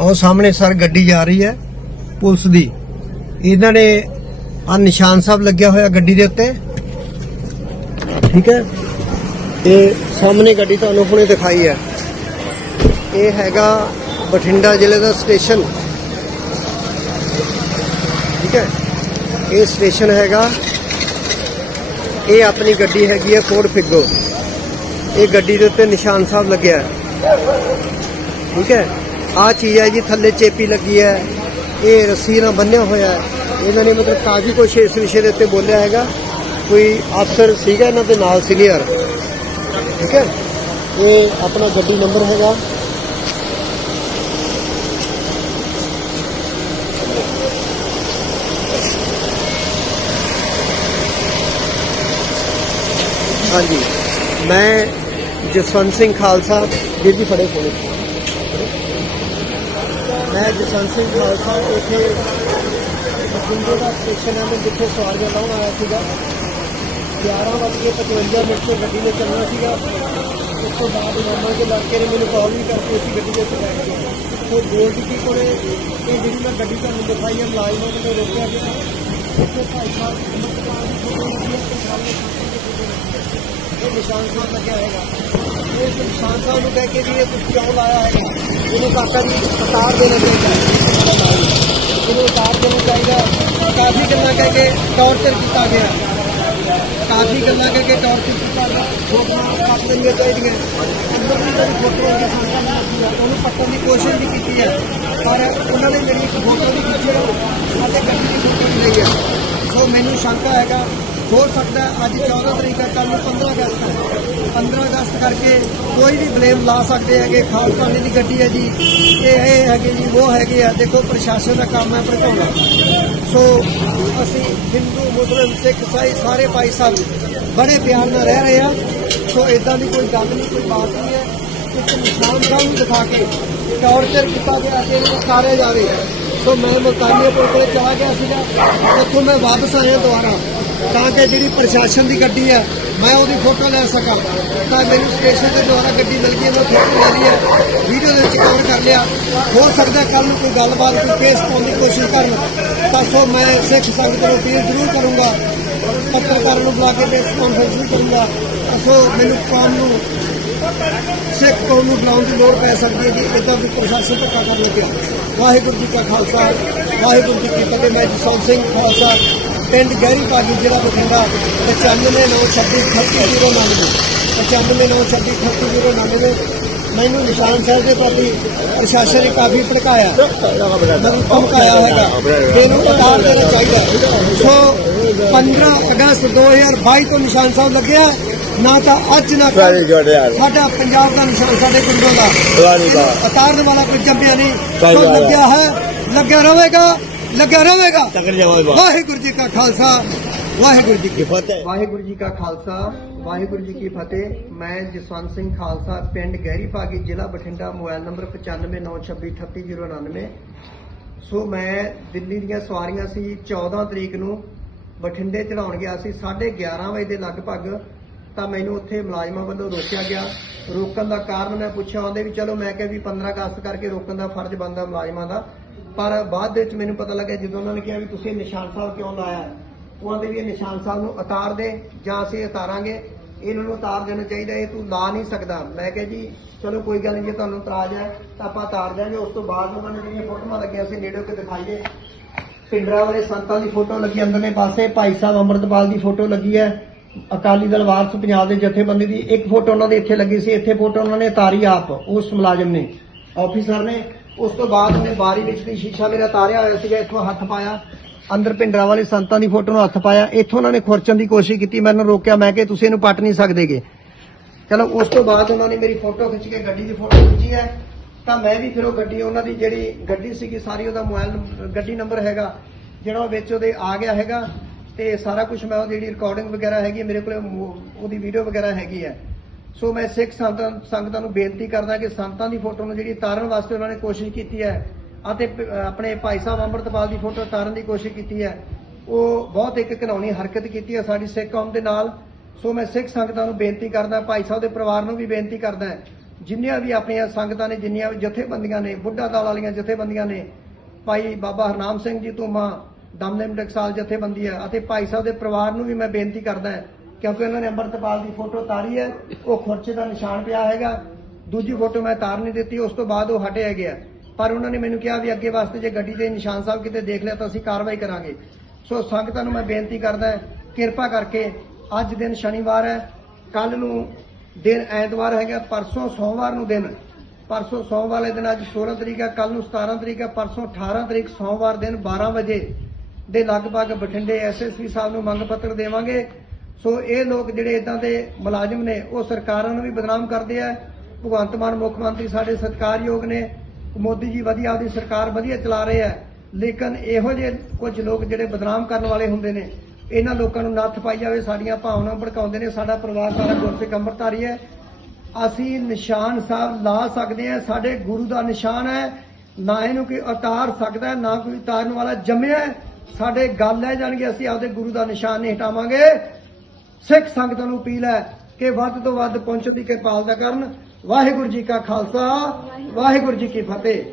ਉਹ ਸਾਹਮਣੇ ਸਰ ਗੱਡੀ ਜਾ ਰਹੀ ਹੈ, ਪੁਲਿਸ ਦੀ। ਇਹਨਾਂ ਨੇ ਆ ਨਿਸ਼ਾਨ ਸਾਹਿਬ ਲੱਗਿਆ ਹੋਇਆ ਗੱਡੀ ਦੇ ਉੱਤੇ। ਠੀਕ ਹੈ? ਇਹ ਸਾਹਮਣੇ ਗੱਡੀ ਤੁਹਾਨੂੰ ਹੁਣੇ ਦਿਖਾਈ ਹੈ। ਇਹ ਹੈਗਾ ਬਠਿੰਡਾ ਜ਼ਿਲ੍ਹੇ ਦਾ ਸਟੇਸ਼ਨ। ਠੀਕ ਹੈ? ਇਹ ਸਟੇਸ਼ਨ ਹੈਗਾ। ਇਹ ਆਪਣੀ ਗੱਡੀ ਹੈਗੀ ਹੈ ਫੋਰਡ ਫਿਗੋ। ਇਹ ਗੱਡੀ ਦੇ ਉੱਤੇ ਨਿਸ਼ਾਨ ਸਾਹਿਬ ਲੱਗਿਆ ਹੈ। ਠੀਕ ਹੈ? ਆ ਚੀਜ਼ ਹੈ ਜੀ, ਥੱਲੇ ਚੇਪੀ ਲੱਗੀ ਹੈ। ਇਹ ਰੱਸੀ ਨਾਲ ਬੰਨਿਆ ਹੋਇਆ ਹੈ। ਇਹਨਾਂ ਨੇ ਮਤਲਬ ਕਾਫੀ ਕੁਛ ਇਸ ਵਿਸ਼ੇ ਦੇ ਉੱਤੇ ਬੋਲਿਆ ਹੈਗਾ। ਕੋਈ ਅਫਸਰ ਸੀਗਾ ਇਹਨਾਂ ਦੇ ਨਾਲ ਸੀਨੀਅਰ। ਠੀਕ ਹੈ? ਇਹ ਆਪਣਾ ਗੱਡੀ ਨੰਬਰ ਹੈਗਾ। ਹਾਂਜੀ। ਮੈਂ ਜਸਵੰਤ ਸਿੰਘ ਖਾਲਸਾ ਵੀਰ ਜੀ ਫੜੇ ਫੋਨ ਮੈਂ ਜਸਵੰਤ ਸਿੰਘ ਖਾਲਸਾ ਇੱਥੇ ਬਠਿੰਡੇ ਦਾ ਸਟੇਸ਼ਨ ਹੈ ਮੈਂ ਜਿੱਥੇ ਸਵਾਰੀਆਂ ਲਾਉਣ ਆਇਆ ਸੀਗਾ 11:55 ਮਿੰਟ ਤੋਂ ਗੱਡੀ ਨੇ ਚੱਲਣਾ ਸੀਗਾ ਉਸ ਤੋਂ ਬਾਅਦ ਮਾਮਾ ਦੇ ਲੜਕੇ ਨੇ ਮੈਨੂੰ ਕਾਲ ਵੀ ਕਰਕੇ ਅਸੀਂ ਗੱਡੀ ਦੇ ਵਿੱਚ ਬੈਠ ਗਏ ਸੋ ਗੋਲਡ ਕੀ ਕੋਲੇ ਇਹ ਜਿਹੜੀ ਮੈਂ ਗੱਡੀ ਤੁਹਾਨੂੰ ਦਿਖਾਈ ਹੈ ਲਾਈਨ ਉਹ ਮੈਨੂੰ ਰੋਕਿਆ ਗਿਆ ਉੱਥੇ ਭਾਈ ਸਾਹਿਬ ਅਮਰਪਾਲ ਦੀ ਫੋਟੋ ਲੱਗੀ ਹੈ ਤੇ ਸਾਹਮਣੇ ਇਹ ਨਿਸ਼ਾਨ ਸਾਹਿਬ ਲੱਗਿਆ ਹੈਗਾ ਇਹ ਨਿਸ਼ਾਨ ਸਾਹਿਬ ਨੂੰ ਕਹਿ ਕੇ ਵੀ ਇਹ ਤੁਸੀਂ ਕਿਉਂ ਲਾਇਆ ਹੈਗਾ ਇਹਨੂੰ ਕਾਕਾ ਜੀ ਉਤਾਰ ਦੇਣਾ ਚਾਹੀਦਾ ਹੈ। ਇਹਨੂੰ ਉਤਾਰ ਦੇਣਾ ਚਾਹੀਦਾ ਕਾਫੀ ਗੱਲਾਂ ਕਹਿ ਕੇ ਟੌਰਚਰ ਕੀਤਾ ਗਿਆ। ਕਾਫੀ ਗੱਲਾਂ ਕਹਿ ਕੇ ਟੌਰਚਰ ਕੀਤਾ ਗਿਆ। ਫੋਟੋਆਂ ਕੱਟ ਦੇਣੀਆਂ ਚਾਹੀਦੀਆਂ। ਅੰਦਰ ਦੀ ਜਿਹੜੀ ਫੋਟੋ ਹੈ ਉਹਨੂੰ ਪੱਟਣ ਦੀ ਕੋਸ਼ਿਸ਼ ਵੀ ਕੀਤੀ ਹੈ ਪਰ ਉਹਨਾਂ ਨੇ ਜਿਹੜੀ ਇੱਕ ਫੋਟੋ ਵੀ ਖਿੱਚੀ ਹੈ ਸਾਡੇ ਗੱਡੀ ਦੀ ਫੋਟੋ ਵੀ ਲਈ ਹੈ ਸੋ ਮੈਨੂੰ ਸ਼ੰਕਾ ਹੈਗਾ ਹੋ ਸਕਦਾ ਅੱਜ 14 ਤਰੀਕ ਹੈ ਕੱਲ ਨੂੰ 15 ਅਗਸਤ ਹੈ। 15 ਅਗਸਤ ਕਰਕੇ ਕੋਈ ਵੀ ਬਲੇਮ ਲਾ ਸਕਦੇ ਹੈਗੇ ਖਾਲਸਾਨੇ ਦੀ ਗੱਡੀ ਹੈ ਜੀ, ਇਹ ਇਹ ਹੈਗੇ ਜੀ, ਉਹ ਹੈਗੇ ਆ। ਦੇਖੋ, ਪ੍ਰਸ਼ਾਸਨ ਦਾ ਕੰਮ ਹੈ ਭੜਕਾਉਣਾ। ਸੋ ਅਸੀਂ ਹਿੰਦੂ ਮੁਸਲਿਮ ਸਿੱਖ ਈਸਾਈ ਸਾਰੇ ਭਾਈ ਸਾਹਿਬ ਬੜੇ ਪਿਆਰ ਨਾਲ ਰਹਿ ਰਹੇ ਆ। ਸੋ ਇਦਾਂ ਦੀ ਕੋਈ ਗੱਲ ਨਹੀਂ, ਕੋਈ ਬਾਤ ਨਹੀਂ ਹੈ। ਇੱਕ ਨਿਸ਼ਾਨ ਸਾਹਿਬ ਨੂੰ ਦਿਖਾ ਕੇ ਟੌਰਚਰ ਕੀਤਾ ਗਿਆ ਕਿ ਇਹਨੂੰ ਉਤਾਰਿਆ ਜਾਵੇ ਸੋ ਮੈਂ ਮੁਲਤਾਨੀਆ ਪੁਲ ਕੋਲੇ ਚਲਾ ਗਿਆ ਸੀਗਾ। ਉੱਥੋਂ ਮੈਂ ਵਾਪਸ ਆਇਆ ਦੁਬਾਰਾ। ਤਾਂ ਕਿ ਜਿਹੜੀ ਪ੍ਰਸ਼ਾਸਨ ਦੀ ਗੱਡੀ ਹੈ ਮੈਂ ਉਹਦੀ ਫੋਟੋ ਲੈ ਸਕਾਂ। ਤਾਂ ਮੈਨੂੰ ਸਟੇਸ਼ਨ ਤੇ ਦੁਬਾਰਾ ਗੱਡੀ ਮਿਲ ਗਈ, ਮੈਂ ਫੋਟੋ ਲੈ ਲਈ ਹੈ ਵੀਡੀਓ ਦੇ ਵਿੱਚ ਕਵਰ ਕਰ ਲਿਆ। ਹੋ ਸਕਦਾ ਕੱਲ ਨੂੰ ਕੋਈ ਗੱਲਬਾਤ, ਕੋਈ ਕੇਸ ਪਾਉਣ ਦੀ ਕੋਸ਼ਿਸ਼ ਕਰਨ। ਤਾਂ ਸੋ ਮੈਂ ਸਿੱਖ ਸੰਗਤ ਨੂੰ ਅਪੀਲ ਜ਼ਰੂਰ ਕਰੂੰਗਾ, ਪੱਤਰਕਾਰਾਂ ਨੂੰ ਬੁਲਾ ਕੇ ਪ੍ਰੈਸ ਕਾਨਫਰੰਸ ਵੀ ਕਰੂੰਗਾ। ਤਾਂ ਸੋ ਮੈਨੂੰ ਕੌਮ ਨੂੰ, ਸਿੱਖ ਕੌਮ ਨੂੰ ਬੁਲਾਉਣ ਦੀ ਲੋੜ ਪੈ ਸਕਦੀ ਹੈ ਜੀ ਇਦਾਂ ਦੀ ਪ੍ਰਸ਼ਾਸਨ ਧੱਕਾ ਕਰਨ ਲੱਗਿਆ। ਵਾਹਿਗੁਰੂ ਜੀ ਕਾ ਖਾਲਸਾ, ਵਾਹਿਗੁਰੂ ਜੀ ਕੀ ਫਤਿਹ। ਮੈਂ ਜਸਵੰਤ ਸਿੰਘ, ਖਾਲਸਾ। ਪਿੰਡ ਗਹਿਰੀ ਭਾਗੀ ਜ਼ਿਲ੍ਹਾ ਬਠਿੰਡਾ 9596393099 9596393099 ਮੈਨੂੰ ਨਿਸ਼ਾਨ ਸਾਹਿਬ ਦੇ ਪ੍ਰਤੀ ਪ੍ਰਸ਼ਾਸਨ ਨੇ ਕਾਫੀ ਭੜਕਾਇਆ। ਮੈਨੂੰ ਧਮਕਾਇਆ ਹੈਗਾ। ਇਹਨੂੰ ਉਤਾਰ ਦੇਣਾ ਚਾਹੀਦਾ ਸੋ 15 ਅਗਸਤ 2022 ਤੋਂ ਨਿਸ਼ਾਨ ਸਾਹਿਬ ਲੱਗਿਆ। ਨਾ ਤਾਂ ਅੱਜ ਨਾ. ਸਾਡਾ ਪੰਜਾਬ ਦਾ ਨਿਸ਼ਾਨ ਸਾਡੇ ਗੁਰੂਆਂ ਦਾ। ਉਤਾਰਨ ਵਾਲਾ ਕੋਈ ਜੰਮਿਆ ਨਹੀਂ। ਲੱਗਿਆ ਹੈ। ਲੱਗਿਆ ਰਹੇਗਾ। ਲੱਗਿਆ ਰਹੇਗਾ ਤਕਰ ਜਵਾਬ ਵਾਹਿਗੁਰੂ ਜੀ ਕਾ ਖਾਲਸਾ ਵਾਹਿਗੁਰੂ ਜੀ ਕੀ ਫਤਿਹ ਵਾਹਿਗੁਰੂ ਜੀ ਕਾ ਖਾਲਸਾ ਵਾਹਿਗੁਰੂ ਜੀ ਕੀ ਫਤਿਹ ਮੈਂ ਜਸਵੰਤ ਸਿੰਘ ਖਾਲਸਾ ਪਿੰਡ ਗਹਿਰੀ ਭਾਗੀ ਜ਼ਿਲ੍ਹਾ ਬਠਿੰਡਾ ਮੋਬਾਈਲ ਨੰਬਰ 9596238099 ਸੋ ਮੈਂ ਦਿੱਲੀ ਦੀਆਂ ਸਵਾਰੀਆਂ ਸੀ 14 ਤਰੀਕ ਨੂੰ ਬਠਿੰਡੇ ਚੜਾਉਣ ਗਿਆ ਸੀ 11:30 ਵਜੇ ਦੇ ਲਗਭਗ ਤਾਂ ਮੈਨੂੰ ਉੱਥੇ ਮੁਲਾਜ਼ਮਾਂ ਵੱਲੋਂ ਰੋਕਿਆ ਗਿਆ ਰੋਕਣ ਦਾ ਕਾਰਨ ਮੈਂ ਪੁੱਛਿਆ ਆਉਂਦੇ ਵੀ ਚਲੋ ਮੈਂ ਕਿਹਾ ਵੀ 15 ਅਗਸਤ ਕਰਕੇ ਰੋਕਣ ਦਾ ਫਰਜ਼ ਬਣਦਾ ਮੁਲਾਜ਼ਮਾਂ ਦਾ ਪਰ ਬਾਅਦ ਦੇ ਵਿੱਚ ਮੈਨੂੰ ਪਤਾ ਲੱਗਿਆ ਜਦੋਂ ਉਹਨਾਂ ਨੇ ਕਿਹਾ ਵੀ ਤੁਸੀਂ ਨਿਸ਼ਾਨ ਸਾਹਿਬ ਕਿਉਂ ਲਾਇਆ ਹੈ? ਉਹ ਵੀ ਨਿਸ਼ਾਨ ਸਾਹਿਬ ਨੂੰ ਉਤਾਰ ਦੇ ਜਾਂ ਅਸੀਂ ਉਤਾਰਾਂਗੇ। ਇਹਨਾਂ ਨੂੰ ਉਤਾਰ ਦੇਣਾ ਚਾਹੀਦਾ, ਇਹ ਤੂੰ ਲਾ ਨਹੀਂ ਸਕਦਾ। ਮੈਂ ਕਿਹਾ ਜੀ, ਚਲੋ ਕੋਈ ਗੱਲ ਨਹੀਂ, ਜੇ ਤੁਹਾਨੂੰ ਇਤਰਾਜ਼ ਹੈ ਤਾਂ ਆਪਾਂ ਉਤਾਰ ਦਿਆਂਗੇ। ਉਸ ਤੋਂ ਬਾਅਦ ਉਹਨਾਂ ਨੇ ਜਿਹੜੀਆਂ ਫੋਟੋਆਂ ਲੱਗੀਆਂ ਸੀ, ਨੇੜੇ ਕੇ ਦਿਖਾਈਏ। ਪਿੰਡਰਾਂ ਵਾਲੇ ਸੰਤਾਂ ਦੀ ਫੋਟੋ ਲੱਗੀ ਅੰਦਰਲੇ ਪਾਸੇ, ਭਾਈ ਸਾਹਿਬ ਅੰਮ੍ਰਿਤਪਾਲ ਦੀ ਫੋਟੋ ਲੱਗੀ ਹੈ। ਅਕਾਲੀ ਦਲ ਵਾਰਸ ਪੰਜਾਬ ਦੇ ਜਥੇਬੰਦੀ ਦੀ ਇੱਕ ਫੋਟੋ ਉਹਨਾਂ ਦੀ ਇੱਥੇ ਲੱਗੀ ਸੀ। ਇੱਥੇ ਫੋਟੋ ਉਹਨਾਂ ਨੇ ਉਤਾਰੀ ਆਪ, ਉਸ ਮੁਲਾਜ਼ਮ ਨੇ। ਆਫੀਸਰ ਨੇ ਉਸ ਤੋਂ ਬਾਅਦ ਉਹਨੇ ਬਾਰੀ ਵਿੱਚ ਵੀ ਸ਼ੀਸ਼ਾ ਮੇਰਾ ਤਾਰਿਆ ਹੋਇਆ ਸੀਗਾ ਇੱਥੋਂ ਹੱਥ ਪਾਇਆ। ਅੰਦਰ ਪਿੰਡਰਾਂ ਵਾਲੇ ਸੰਤਾਂ ਦੀ ਫੋਟੋ ਨੂੰ ਹੱਥ ਪਾਇਆ। ਇੱਥੋਂ ਉਹਨਾਂ ਨੇ ਖੁਰਚਣ ਦੀ ਕੋਸ਼ਿਸ਼ ਕੀਤੀ ਮੈਨੂੰ ਰੋਕਿਆ ਮੈਂ ਕਿ ਤੁਸੀਂ ਇਹਨੂੰ ਪੱਟ ਨਹੀਂ ਸਕਦੇਗੇ। ਚਲੋ ਉਸ ਤੋਂ ਬਾਅਦ ਉਹਨਾਂ ਨੇ ਮੇਰੀ ਫੋਟੋ ਖਿੱਚ ਕੇ ਗੱਡੀ ਦੀ ਫੋਟੋ ਖਿੱਚੀ ਹੈ। ਤਾਂ ਮੈਂ ਵੀ ਫਿਰ ਉਹ ਗੱਡੀ ਉਹਨਾਂ ਦੀ ਜਿਹੜੀ ਗੱਡੀ ਸੀਗੀ ਸਾਰੀ ਉਹਦਾ ਮੋਬਾਈਲ ਗੱਡੀ ਨੰਬਰ ਹੈਗਾ ਜਿਹੜਾ ਉਹ ਵਿੱਚ ਉਹਦੇ ਆ ਗਿਆ ਹੈਗਾ। ਤੇ ਸਾਰਾ ਕੁਝ ਮੈਂ ਉਹਦੀ ਜਿਹੜੀ ਰਿਕਾਰਡਿੰਗ ਵਗੈਰਾ ਹੈਗੀ ਹੈ, ਮੇਰੇ ਕੋਲ ਉਹਦੀ ਵੀਡੀਓ ਵਗੈਰਾ ਹੈਗੀ ਹੈ। ਸੋ ਮੈਂ ਸਿੱਖ ਸੰਗਤਾਂ ਸੰਗਤਾਂ ਨੂੰ ਬੇਨਤੀ ਕਰਦਾ ਕਿ ਸੰਤਾਂ ਦੀ ਫੋਟੋ ਨੂੰ ਜਿਹੜੀ ਤਾਰਨ ਵਾਸਤੇ ਉਹਨਾਂ ਨੇ ਕੋਸ਼ਿਸ਼ ਕੀਤੀ ਹੈ, ਅਤੇ ਪ- ਆਪਣੇ ਭਾਈ ਸਾਹਿਬ ਅੰਮ੍ਰਿਤਪਾਲ ਦੀ ਫੋਟੋ ਤਾਰਨ ਦੀ ਕੋਸ਼ਿਸ਼ ਕੀਤੀ ਹੈ, ਉਹ ਬਹੁਤ ਇੱਕ ਘਿਨਾਉਣੀ ਹਰਕਤ ਕੀਤੀ ਹੈ ਸਾਡੀ ਸਿੱਖ ਕੌਮ ਦੇ ਨਾਲ। ਸੋ ਮੈਂ ਸਿੱਖ ਸੰਗਤਾਂ ਨੂੰ ਬੇਨਤੀ ਕਰਦਾ, ਭਾਈ ਸਾਹਿਬ ਦੇ ਪਰਿਵਾਰ ਨੂੰ ਵੀ ਬੇਨਤੀ ਕਰਦਾ ਜਿੰਨੀਆਂ ਵੀ ਆਪਣੀਆਂ ਸੰਗਤਾਂ ਨੇ, ਜਿੰਨੀਆਂ ਵੀ ਜਥੇਬੰਦੀਆਂ ਨੇ, ਬੁੱਢਾ ਦਲ ਵਾਲੀਆਂ ਜਥੇਬੰਦੀਆਂ ਨੇ, ਭਾਈ ਬਾਬਾ ਹਰਨਾਮ ਸਿੰਘ ਜੀ ਧੂਮਾ ਦਮਦਮ ਟਕਸਾਲ ਜਥੇਬੰਦੀ ਹੈ, ਅਤੇ ਭਾਈ ਸਾਹਿਬ ਦੇ ਪਰਿਵਾਰ ਨੂੰ ਵੀ ਮੈਂ ਬੇਨਤੀ ਕਰਦਾ ਕਿਉਂਕਿ ਉਹਨਾਂ ਨੇ ਅੰਮ੍ਰਿਤਪਾਲ ਦੀ ਫੋਟੋ ਤਾਰੀ ਹੈ, ਉਹ ਖੁਰਚੇ ਦਾ ਨਿਸ਼ਾਨ ਪਿਆ ਹੈਗਾ। ਦੂਜੀ ਫੋਟੋ ਮੈਂ ਤਾਰ ਨਹੀਂ ਦਿੱਤੀ, ਉਸ ਤੋਂ ਬਾਅਦ ਉਹ ਹਟਿਆ ਗਿਆ। ਪਰ ਉਹਨਾਂ ਨੇ ਮੈਨੂੰ ਕਿਹਾ ਵੀ ਅੱਗੇ ਵਾਸਤੇ ਜੇ ਗੱਡੀ ਦੇ ਨਿਸ਼ਾਨ ਸਾਹਿਬ ਕਿਤੇ ਦੇਖ ਲਿਆ ਤਾਂ ਅਸੀਂ ਕਾਰਵਾਈ ਕਰਾਂਗੇ। ਸੋ ਸੰਗਤਾਂ ਨੂੰ ਮੈਂ ਬੇਨਤੀ ਕਰਦਾ ਕਿਰਪਾ ਕਰਕੇ ਅੱਜ ਦਿਨ ਸ਼ਨੀਵਾਰ ਹੈ ਕੱਲ ਨੂੰ ਦਿਨ ਐਤਵਾਰ ਹੈਗਾ, ਪਰਸੋਂ ਸੋਮਵਾਰ ਨੂੰ ਦਿਨ। ਪਰਸੋਂ ਸੋਮਵਾਰ ਵਾਲੇ ਦਿਨ ਅੱਜ 16 ਤਰੀਕ ਹੈ ਕੱਲ ਨੂੰ 17 ਤਰੀਕ ਹੈ, ਪਰਸੋਂ 18 ਤਰੀਕ ਸੋਮਵਾਰ ਦਿਨ 12 ਵਜੇ ਦੇ ਲਗਭਗ ਬਠਿੰਡੇ ਐਸਐਸਪੀ ਸਾਹਿਬ ਨੂੰ ਮੰਗ ਪੱਤਰ ਦੇਵਾਂਗੇ। ਸੋ ਇਹ ਲੋਕ ਜਿਹੜੇ ਇਦਾਂ ਦੇ ਮੁਲਾਜ਼ਮ ਨੇ, ਉਹ ਸਰਕਾਰਾਂ ਨੂੰ ਵੀ ਬਦਨਾਮ ਕਰਦੇ ਆ। ਭਗਵੰਤ ਮਾਨ ਮੁੱਖ ਮੰਤਰੀ ਸਾਡੇ ਸਤਿਕਾਰਯੋਗ ਨੇ। ਮੋਦੀ ਜੀ ਵਧੀਆ, ਆਪਦੀ ਸਰਕਾਰ ਵਧੀਆ ਚਲਾ ਰਹੇ ਆ। ਲੇਕਿਨ ਇਹੋ ਜਿਹੇ ਕੁਝ ਲੋਕ ਜਿਹੜੇ ਬਦਨਾਮ ਕਰਨ ਵਾਲੇ ਹੁੰਦੇ ਨੇ, ਇਹਨਾਂ ਲੋਕਾਂ ਨੂੰ ਨੱਥ ਪਾਈ ਜਾਵੇ, ਸਾਡੀਆਂ ਭਾਵਨਾਵਾਂ ਭੜਕਾਉਂਦੇ ਨੇ। ਸਾਡਾ ਪਰਿਵਾਰ ਸਾਰਾ ਗੁਰਸਿੱਖ ਅੰਮ੍ਰਿਤਧਾਰੀ ਹੈ। ਅਸੀਂ ਨਿਸ਼ਾਨ ਸਾਹਿਬ ਲਾ ਸਕਦੇ ਹਾਂ। ਸਾਡੇ ਗੁਰੂ ਦਾ ਨਿਸ਼ਾਨ ਹੈ। ਨਾ ਇਹਨੂੰ ਕੋਈ ਉਤਾਰ ਸਕਦਾ, ਨਾ ਕੋਈ ਉਤਾਰਨ ਵਾਲਾ ਜੰਮਿਆ। ਸਾਡੇ ਗੱਲ ਹੈ ਜਾਣਗੇ ਅਸੀਂ ਆਪਦੇ ਗੁਰੂ ਦਾ ਨਿਸ਼ਾਨ ਨਹੀਂ ਹਟਾਵਾਂਗੇ। ਸਿੱਖ ਸੰਗਤਾਂ ਨੂੰ ਅਪੀਲ ਹੈ ਕਿ ਵੱਧ ਤੋਂ ਵੱਧ ਪਹੁੰਚਣ ਦੀ ਕਿਰਪਾਲਤਾ ਕਰਨ। ਵਾਹਿਗੁਰੂ ਜੀ ਕਾ ਖਾਲਸਾ, ਵਾਹਿਗੁਰੂ ਜੀ ਕੀ ਫਤਿਹ।